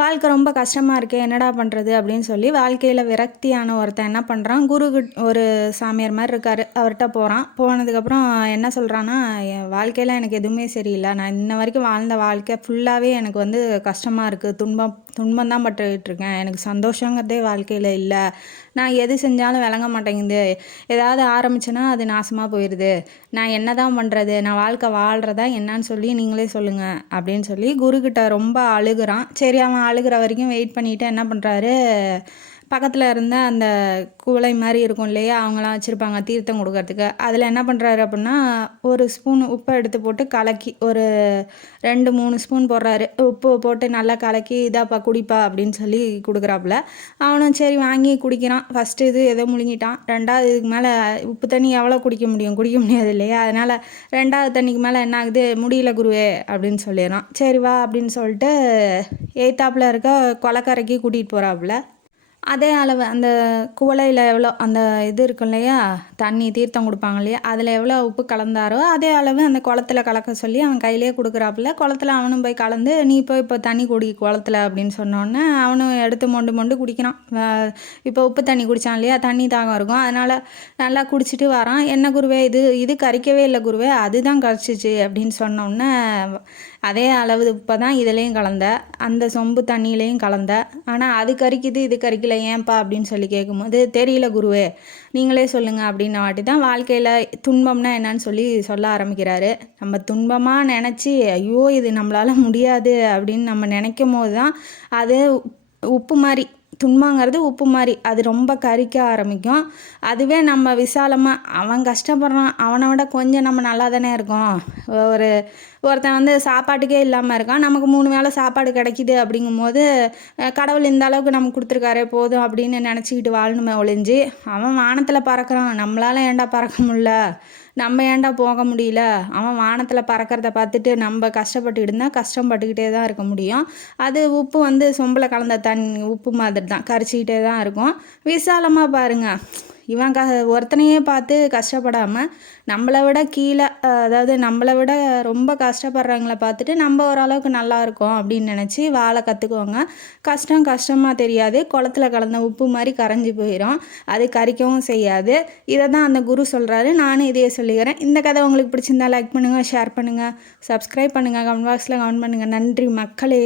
வாழ்க்கை ரொம்ப கஷ்டமாக இருக்கே என்னடா பண்ணுறது அப்படின்னு சொல்லி வாழ்க்கையில் விரக்தியான ஒருத்தன் என்ன பண்ணுறான், ஒரு சாமியார் மாதிரி இருக்கார், அவர்கிட்ட போகிறான். போனதுக்கப்புறம் என்ன சொல்கிறான்னா, என் வாழ்க்கையில் எனக்கு எதுவுமே சரியில்லை, நான் இன்ன வரைக்கும் வாழ்ந்த வாழ்க்கை ஃபுல்லாகவே எனக்கு வந்து கஷ்டமாக இருக்குது, துன்பம் தான் பட்டுக்கிட்டு இருக்கேன், எனக்கு சந்தோஷங்கிறதே வாழ்க்கையில் இல்லை, நான் எது செஞ்சாலும் விளங்க மாட்டேங்குது, ஏதாவது ஆரம்பிச்சேன்னா அது நாசமாக போயிடுது, நான் என்ன தான் பண்ணுறது, நான் வாழ்க்கை வாழ்கிறதா என்னன்னு சொல்லி நீங்களே சொல்லுங்கள் அப்படின்னு சொல்லி குருக்கிட்ட ரொம்ப அழுகுறான். சரி, அவன் அழுகிற வரைக்கும் வெயிட் பண்ணிவிட்டு என்ன பண்ணுறாரு, பக்கத்தில் இருந்த அந்த குவளை மாதிரி இருக்கும் இல்லையா, அவங்களாம் வச்சுருப்பாங்க தீர்த்தம் கொடுக்கறதுக்கு, அதில் என்ன பண்ணுறாரு அப்படின்னா, ஒரு ஸ்பூன் உப்பை எடுத்து போட்டு கலக்கி ஒரு 2-3 ஸ்பூன் போடுறாரு. உப்பு போட்டு நல்லா கலக்கி இதாப்பா குடிப்பா அப்படின்னு சொல்லி கொடுக்குறாப்புல. அவனும் சரி வாங்கி குடிக்கிறான். ஃபஸ்ட்டு இது ஏதோ முழுங்கிட்டான். 2வது இதுக்கு மேலே உப்பு தண்ணி எவ்வளோ குடிக்க முடியாது இல்லையா, அதனால் 2வது தண்ணிக்கு மேலே என்ன ஆகுது, முடியல குருவே அப்படின்னு சொல்லிடுறான். சரி வா அப்படின்னு சொல்லிட்டு எய்த்தாப்பில் இருக்க கொலக்கரைக்கு கூட்டிகிட்டு போகிறாப்புல. அதே அளவு அந்த குவளையில் எவ்வளோ அந்த இது இருக்கும் இல்லையா, தண்ணி தீர்த்தம் கொடுப்பாங்க இல்லையா, அதில் எவ்வளோ உப்பு கலந்தாரோ அதே அளவு அந்த குளத்துல கலக்க சொல்லி அவன் கையிலே கொடுக்குறாப்புல. குளத்துல அவனும் போய் கலந்து, நீ போய் இப்போ தண்ணி குடி குளத்துல அப்படின்னு சொன்னோடனே அவனும் எடுத்து மொண்டு குடிக்கிறான். இப்போ உப்பு தண்ணி குடித்தான் இல்லையா, தண்ணி தாகம் இருக்கும், அதனால் நல்லா குடிச்சிட்டு வரான். என்ன குருவே இது கரிக்கவே இல்லை குருவே, அதுதான் கரிச்சிச்சு அப்படின்னு சொன்னோடனே, அதே அளவு உப்பை தான் இதுலேயும் கலந்த, அந்த சொம்பு தண்ணியிலையும் கலந்த, ஆனால் அது கரிக்குது இது கரிக்கல ஏன்பா அப்படின்னு சொல்லி கேட்கும்போது, தெரியல குருவே நீங்களே சொல்லுங்கள் அப்படின்ன வாட்டி தான் வாழ்க்கையில் துன்பம்னா என்னன்னு சொல்லி சொல்ல ஆரம்பிக்கிறாரு. நம்ம துன்பமாக நினச்சி ஐயோ இது நம்மளால் முடியாது அப்படின்னு நம்ம நினைக்கும் போது தான் அது உப்பு மாதிரி, துன்பங்கிறது உப்பு மாதிரி, அது ரொம்ப கரிக்க ஆரம்பிக்கும். அதுவே நம்ம விசாலமாக, அவன் கஷ்டப்படுறான், அவனை விட கொஞ்சம் நம்ம நல்லா தானே இருக்கோம், ஒருத்தன் வந்து சாப்பாட்டுக்கே இல்லாமல் இருக்கான், நமக்கு 3 வேளை சாப்பாடு கிடைக்கிது அப்படிங்கும்போது கடவுள் இந்த அளவுக்கு நமக்கு கொடுத்துருக்காரே போதும் அப்படின்னு நினச்சிக்கிட்டு வாழணுமே ஒழிஞ்சு, அவன் வானத்தில் பறக்கிறான், நம்மளால் ஏன்டா பறக்க முடியல, நம்ம ஏன்டா போக முடியல, அவன் வானத்தில் பறக்கிறத பார்த்துட்டு நம்ம கஷ்டப்பட்டுக்கிட்டு இருந்தால் கஷ்டப்பட்டுக்கிட்டே தான் இருக்க முடியும். அது உப்பு வந்து சொம்பில் கலந்த உப்பு மாதிரி தான் கரிச்சிக்கிட்டே தான் இருக்கும். விசாலமாக பாருங்கள், இவன் ஒருத்தனையே பார்த்து கஷ்டப்படாமல் நம்மளை விட கீழே, அதாவது நம்மளை விட ரொம்ப கஷ்டப்படுறவங்கள பார்த்துட்டு நம்ம ஓரளவுக்கு நல்லா இருக்கோம் அப்படின்னு நினச்சி வாழ கற்றுக்குவாங்க. கஷ்டமாக தெரியாது, குளத்துல கலந்த உப்பு மாதிரி கரைஞ்சி போயிடும், அது கரிக்கவும் செய்யாது. இதை தான் அந்த குரு சொல்கிறாரு. நானும் இதையே சொல்லிக்கிறேன். இந்த கதை உங்களுக்கு பிடிச்சிருந்தா லைக் பண்ணுங்கள், ஷேர் பண்ணுங்கள், சப்ஸ்கிரைப் பண்ணுங்கள், கமெண்ட் பாக்ஸில் கமெண்ட் பண்ணுங்கள். நன்றி மக்களே.